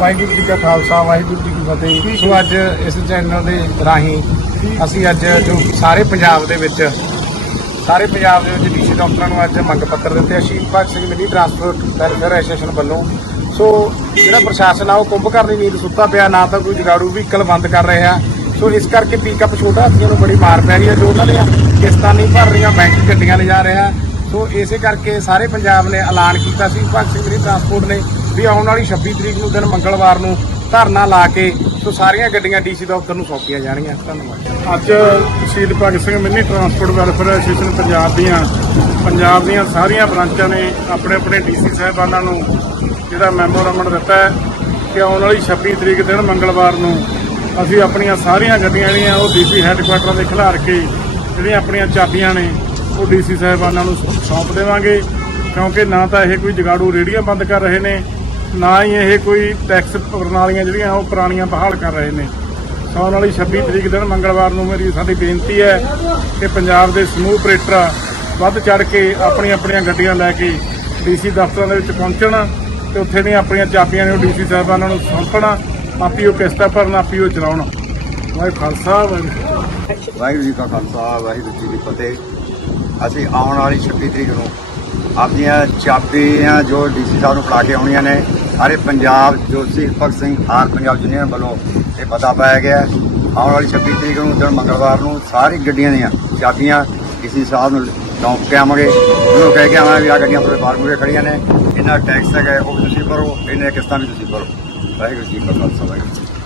ਵਾਹਿਗੁਰੂ ਜੀ ਕਾ ਖਾਲਸਾ, ਵਾਹਿਗੁਰੂ ਜੀ ਕੀ ਫਤਿਹ। ਸੋ ਅੱਜ ਇਸ ਚੈਨਲ ਦੇ ਰਾਹੀਂ ਅਸੀਂ ਅੱਜ ਜੋ ਸਾਰੇ ਪੰਜਾਬ ਦੇ ਵਿੱਚ, ਸਾਰੇ ਪੰਜਾਬ ਦੇ ਵਿੱਚ ਡੀਸੀ ਡਾਕਟਰਾਂ ਨੂੰ ਅੱਜ ਮੰਗ ਪੱਤਰ ਦਿੱਤੇ। ਸ਼ਹੀਦ ਭਗਤ ਸਿੰਘ ਮਿਲੀ ਟਰਾਂਸਪੋਰਟ ਵੈਲਫੇਅਰ ਐਸੋਸੀਏਸ਼ਨ ਵੱਲੋਂ। ਸੋ ਜਿਹੜਾ ਪ੍ਰਸ਼ਾਸਨ ਆ ਉਹ ਕੁੰਭ ਕਰਨ ਨੀਂਦ ਸੁੱਤਾ ਪਿਆ, ਨਾ ਤਾਂ ਕੋਈ ਜਗਾੜੂ ਵਹੀਕਲ ਬੰਦ ਕਰ ਰਿਹਾ ਸੋ ਇਸ ਕਰਕੇ ਪਿਕਅਪ ਛੋਟਾ ਹਾਥੀਆਂ ਨੂੰ ਬੜੀ ਮਾਰ ਪੈ ਰਹੀ ਹੈ, ਜੋ ਉਹਨਾਂ ਦੀਆਂ ਕਿਸ਼ਤਾਂ ਨਹੀਂ ਭਰ ਰਹੀਆਂ ਬੈਂਕ ਗੱਡੀਆਂ ਲਿਜਾ ਰਿਹਾ। ਸੋ ਇਸੇ ਕਰਕੇ ਸਾਰੇ ਪੰਜਾਬ ਨੇ ਐਲਾਨ ਕੀਤਾ ਸੀ, ਭਗਤ ਸਿੰਘ ਮਿਲੀ ਟਰਾਂਸਪੋਰਟ ਨੇ ਵੀ ਆਉਣ ਵਾਲੀ 26 ਤਰੀਕ ਨੂੰ ਦਿਨ ਮੰਗਲਵਾਰ ਨੂੰ ਧਰਨਾ ਲਾ ਕੇ ਸੋ ਸਾਰੀਆਂ ਗੱਡੀਆਂ ਡੀਸੀ ਦਫ਼ਤਰ ਨੂੰ ਸੌਂਪੀਆਂ ਜਾਣਗੀਆਂ। ਧੰਨਵਾਦ। ਅੱਜ ਸ਼ਹੀਦ Bhagat Singh mini transport welfare association Punjab ਦੀਆਂ ਪੰਜਾਬ ਦੀਆਂ ਸਾਰੀਆਂ ਬ੍ਰਾਂਚਾਂ ਨੇ ਆਪਣੇ ਆਪਣੇ ਡੀਸੀ ਸਾਹਿਬਾਨਾਂ ਨੂੰ ਜਿਹੜਾ ਮੈਮੋਰੰਡਮ ਦਿੱਤਾ ਹੈ ਕਿ ਆਉਣ ਵਾਲੀ 26 ਤਰੀਕ ਦਿਨ ਮੰਗਲਵਾਰ ਨੂੰ ਅਸੀਂ ਆਪਣੀਆਂ ਸਾਰੀਆਂ ਗੱਡੀਆਂ ਜਿਹੜੀਆਂ ਉਹ ਡੀਸੀ ਹੈੱਡਕੁਆਟਰਾਂ ਦੇ ਖਿਲਾਰ ਕੇ ਜਿਹੜੀਆਂ ਆਪਣੀਆਂ ਚਾਬੀਆਂ ਨੇ ਉਹ ਡੀਸੀ ਸਾਹਿਬਾਨਾਂ ਨੂੰ ਸੌਂਪ ਦੇਵਾਂਗੇ। ਕਿਉਂਕਿ ਨਾ ਤਾਂ ਇਹ ਕੋਈ ਜਗਾੜੂ ਰੇੜੀਆਂ ਬੰਦ ਕਰ ਰਹੇ ਨੇ, ਨਾ ਹੀ ਇਹ ਕੋਈ ਟੈਕਸ ਪ੍ਰਣਾਲੀਆਂ ਜਿਹੜੀਆਂ ਉਹ ਪੁਰਾਣੀਆਂ ਬਹਾਲ ਕਰ ਰਹੇ ਨੇ। ਆਉਣ ਵਾਲੀ 26 ਤਰੀਕ ਦਿਨ ਮੰਗਲਵਾਰ ਨੂੰ ਮੇਰੀ ਸਾਡੀ ਬੇਨਤੀ ਹੈ ਕਿ ਪੰਜਾਬ ਦੇ ਸਮੂਹ ਆਪਰੇਟਰ ਵੱਧ ਚੜ ਕੇ ਆਪਣੀਆਂ ਆਪਣੀਆਂ ਗੱਡੀਆਂ ਲੈ ਕੇ ਡੀਸੀ ਦਫ਼ਤਰਾਂ ਦੇ ਵਿੱਚ ਪਹੁੰਚਣਾ ਤੇ ਉੱਥੇ ਦੀਆਂ ਆਪਣੀਆਂ ਚਾਬੀਆਂ ਨੇ ਉਹ ਡੀਸੀ ਸਾਹਿਬਾਨਾਂ ਨੂੰ ਸੌਂਪਣ, ਆਪੀ ਉਹ ਕਿਸ਼ਤਾਂ ਭਰਨ, ਆਪੀ ਉਹ ਚਲਾਉਣ। ਵਾਹਿਗੁਰੂ ਖਾਲਸਾ, ਵਾਹਿਗੁਰੂ ਵਾਹਿਗੁਰੂ ਜੀ ਕਾ ਖਾਲਸਾ, ਵਾਹਿਗੁਰੂ ਜੀ ਕੀ ਫਤਿਹ। ਅਸੀਂ ਆਉਣ ਵਾਲੀ 26 ਤਰੀਕ ਨੂੰ ਆਪਣੀਆਂ ਚਾਬੀਆਂ ਜੋ ਡੀਸੀ ਸਾਹਿਬ ਨੂੰ ਫੜਾ ਕੇ ਆਉਣੀਆਂ ਨੇ, ਸਾਰੇ ਪੰਜਾਬ ਜੋ ਸਿੱਖ ਭਗਤ ਸਿੰਘ ਹਾਰ ਪੰਜਾਬ ਯੂਨੀਅਨ ਵੱਲੋਂ ਇਹ ਪਤਾ ਪਾਇਆ ਗਿਆ। ਆਉਣ ਵਾਲੀ 26 ਤਰੀਕ ਨੂੰ, ਦਿਨ ਮੰਗਲਵਾਰ ਨੂੰ ਸਾਰੀ ਗੱਡੀਆਂ ਦੀਆਂ ਚਾਬੀਆਂ ਡੀਸੀ ਸਾਹਿਬ ਨੂੰ ਸੌਂਪ ਕੇ ਆਵਾਂਗੇ, ਉਹਨੂੰ ਕਹਿ ਕੇ ਆਵਾਂਗੇ ਵੀ ਆ ਗੱਡੀਆਂ ਤੁਹਾਡੇ ਬਾਹਰ ਮੂਹਰੇ ਖੜੀਆਂ ਨੇ, ਇਹਨਾਂ ਟੈਕਸ ਹੈਗਾ, ਉਹ ਵੀ ਤੁਸੀਂ ਭਰੋ, ਇਹਨਾਂ ਕਿਸ਼ਤਾਂ ਵੀ ਤੁਸੀਂ ਭਰੋ। ਵਾਹਿਗੁਰੂ ਜੀ ਕਾ ਖਾਲਸਾ, ਵਾਹਿਗੁਰੂ ਜੀ